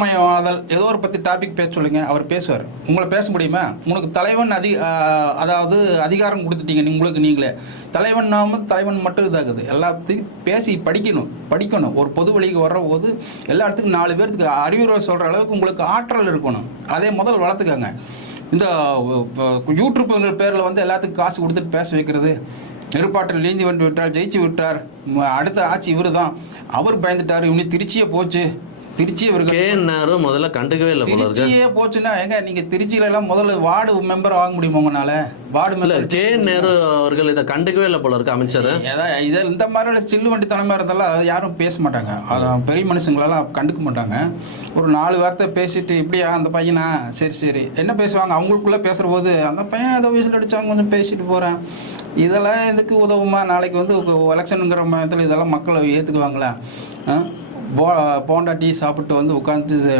மயமாதல் ஏதோ ஒரு பற்றி டாபிக் பேச சொல்லுங்க, அவர் பேசுவார். உங்களை பேச முடியுமா? உங்களுக்கு தலைவன் அதாவது அதிகாரம் கொடுத்துட்டீங்க உங்களுக்கு நீங்களே. தலைவன் நாம தலைவன் மட்டும் இதாகுது. எல்லாத்தையும் பேசி படிக்கணும். ஒரு பொது வழிக்கு வர்ற போது எல்லா இடத்துக்கும் 4 பேர்த்துக்கு அறிவுரை சொல்கிற அளவுக்கு உங்களுக்கு ஆற்றல் இருக்கணும். அதே முதல் வளர்த்துக்கங்க. இந்த யூடியூப்புங்கிற பேரில் வந்து எல்லாத்துக்கும் காசு கொடுத்துட்டு பேச வைக்கிறது, நெருப்பாட்டில் நீந்தி வந்து விட்டார், ஜெயிச்சு விட்டார், அடுத்த ஆட்சி இவரு தான், அவர் பயந்துட்டார், இவனி திருச்சியே போச்சு, திருச்சி முதல்ல கண்டுக்கவே இல்லை. திருச்சியே போச்சுன்னா எங்க நீங்க திருச்சியில எல்லாம் முதல்ல வார்டு மெம்பர் ஆக முடியுமா உங்களால? வார்டு மெம்பர் நேரு அவர்கள் இதை கண்டுக்கவே இல்லை போல இருக்கு. அமைச்சர் இதை இந்த மாதிரி சில்லு வண்டி தலைமை இருந்தெல்லாம் யாரும் பேச மாட்டாங்க. அதான் பெரிய மனுஷங்களெல்லாம் கண்டுக்க மாட்டாங்க. ஒரு 4 வார்த்தை பேசிட்டு இப்படியா அந்த பையனா சரி என்ன பேசுவாங்க அவங்களுக்குள்ள பேசுற போது, அந்த பையன் ஏதோ விசில் அடிச்சாங்க கொஞ்சம் பேசிட்டு போறேன், இதெல்லாம் எதுக்கு உதவுமா? நாளைக்கு வந்து எலெக்ஷனுங்கிற மயத்தில் இதெல்லாம் மக்களை ஏற்றுக்குவாங்களா? போண்டா டீ சாப்பிட்டு வந்து உட்காந்து